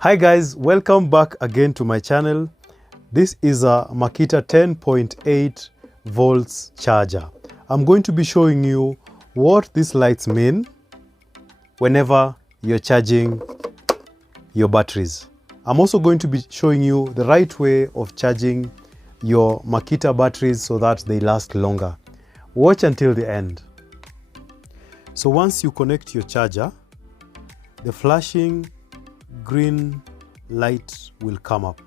Hi guys, welcome back again to my channel. This is a Makita 10.8 volts charger. I'm going to be showing you what these lights mean whenever you're charging your batteries. I'm also going to be showing you the right way of charging your Makita batteries so that they last longer. Watch until the end. So once you connect your charger, the flashing green light will come up.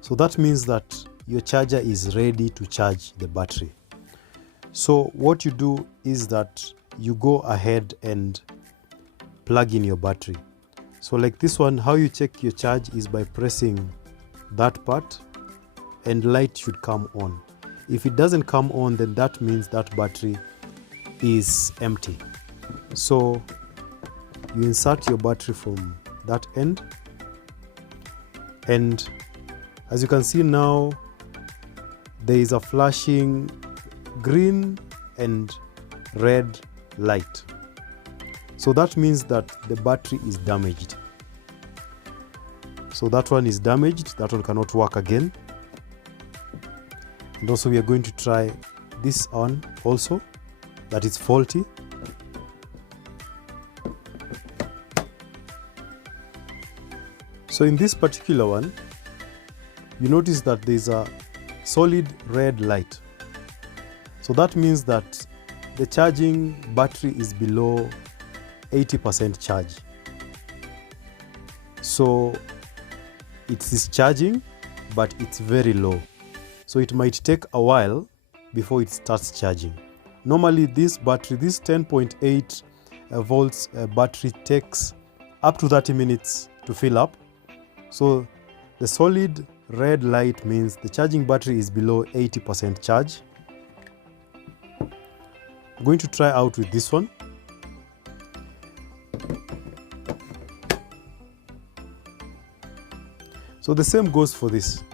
So that means that your charger is ready to charge the battery. So what you do is that you go ahead and plug in your battery. So like this one, how you check your charge is by pressing that part and light should come on. If it doesn't come on, then that means that battery is empty. So you insert your battery from that end, and as you can see now, there is a flashing green and red light. So that means that the battery is damaged. So that one is damaged, that one cannot work again. And also we are going to try this on also, that is faulty. So in this particular one, you notice that there's a solid red light. So that means that the charging battery is below 80% charge. So it is charging, but it's very low. So it might take a while before it starts charging. Normally this battery, this 10.8 volts battery takes up to 30 minutes to fill up. So the solid red light means the charging battery is below 80% charge. I'm going to try out with this one. So the same goes for this.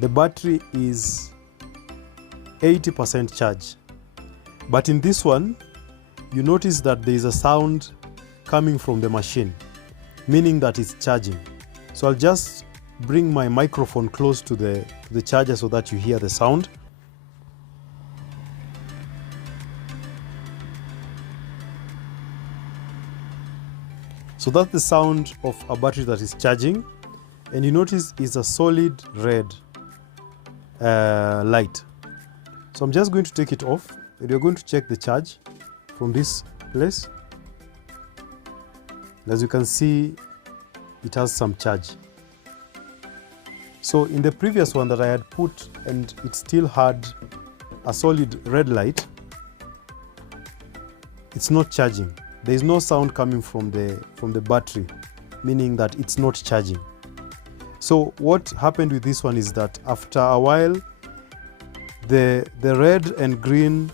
The battery is 80% charge. But in this one, you notice that there is a sound coming from the machine, meaning that it's charging. So I'll just bring my microphone close to the charger so that you hear the sound. So that's the sound of a battery that is charging, and you notice it's a solid red light. So I'm just going to take it off, and you're going to check the charge from this place. As you can see, it has some charge. So in the previous one that I had put and it still had a solid red light, it's not charging. There is no sound coming from the battery, meaning that it's not charging. So what happened with this one is that after a while, the red and green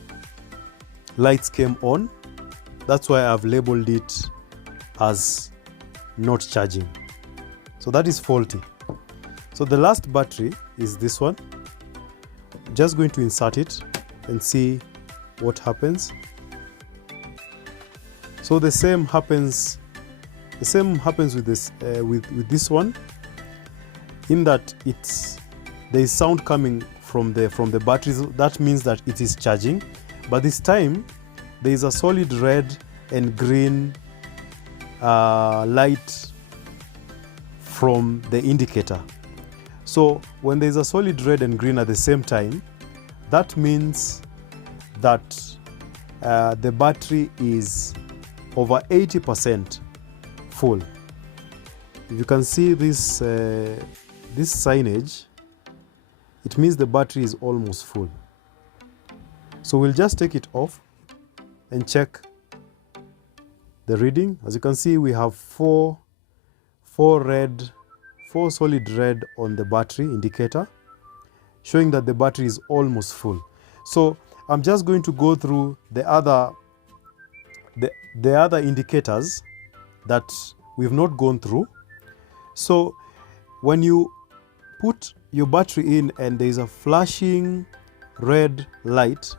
lights came on. That's why I've labeled it as not charging. So that is faulty. So the last battery is this one. I'm just going to insert it and see what happens. So the same happens with this with this one, in that there is sound coming from the battery. That means that it is charging, but this time there is a solid red and green light from the indicator. So when there is a solid red and green at the same time, that means that the battery is over 80% full. If you can see this this signage, it means the battery is almost full. So we'll just take it off and check the reading. As you can see, we have four solid red on the battery indicator, showing that the battery is almost full. So I'm just going to go through the other indicators that we've not gone through. So when you put your battery in and there is a flashing red light,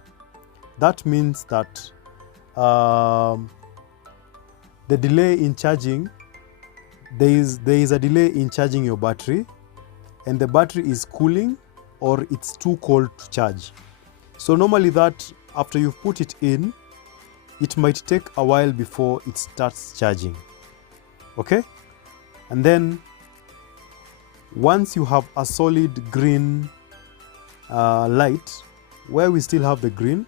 that means that the delay in charging there is a delay in charging your battery, and the battery is cooling or it's too cold to charge. So normally that after you've put it in, it might take a while before it starts charging. Okay, and then once you have a solid green light, where we still have the green,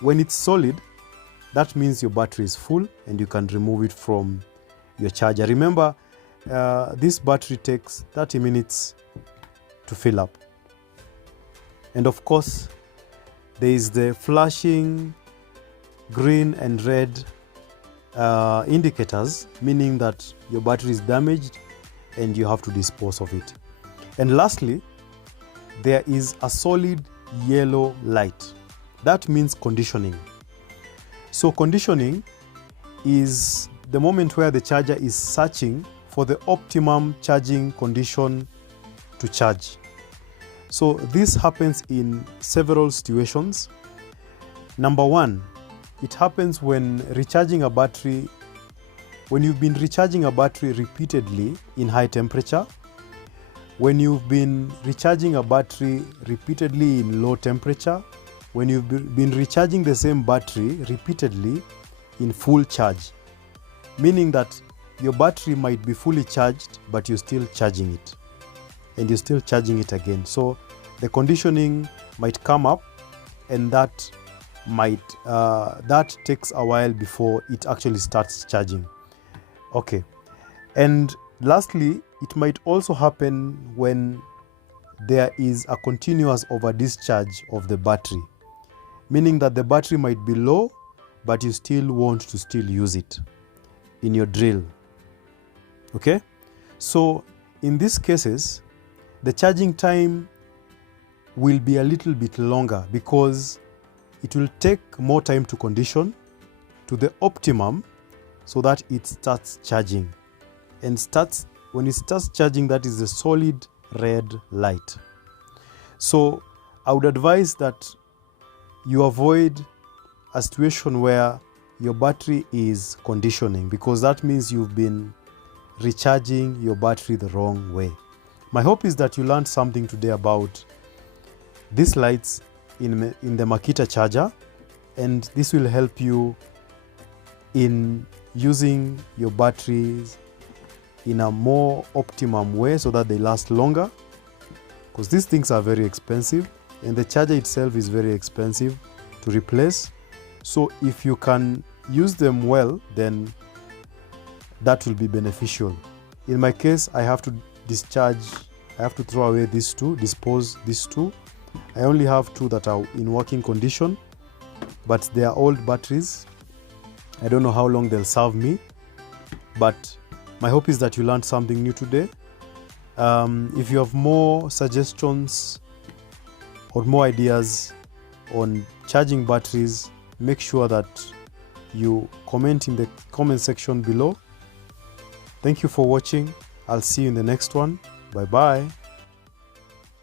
when it's solid, that means your battery is full and you can remove it from your charger. Remember, this battery takes 30 minutes to fill up. And of course, there is the flashing green and red indicators, meaning that your battery is damaged and you have to dispose of it. And lastly, there is a solid yellow light. That means conditioning. So conditioning is the moment where the charger is searching for the optimum charging condition to charge. So this happens in several situations. Number one, it happens when recharging a battery, when you've been recharging a battery repeatedly in high temperature, when you've been recharging a battery repeatedly in low temperature, when you've been recharging the same battery repeatedly in full charge, meaning that your battery might be fully charged, but you're still charging it and you're still charging it again. So the conditioning might come up, and that takes a while before it actually starts charging. Okay, and lastly, it might also happen when there is a continuous over discharge of the battery, meaning that the battery might be low, but you still want to still use it in your drill. Okay, so in these cases, the charging time will be a little bit longer because it will take more time to condition to the optimum so that it starts charging. And when it starts charging, that is the solid red light. So I would advise that you avoid a situation where your battery is conditioning, because that means you've been recharging your battery the wrong way. My hope is that you learned something today about these lights in the Makita charger, and this will help you in using your batteries in a more optimum way so that they last longer, because these things are very expensive and the charger itself is very expensive to replace. So if you can use them well, then that will be beneficial. In my case, I have to throw away these two, dispose these two. I only have two that are in working condition, but they are old batteries. I don't know how long they'll serve me, but my hope is that you learned something new today. If you have more suggestions or more ideas on charging batteries, make sure that you comment in the comment section below. Thank you for watching. I'll see you in the next one. Bye bye.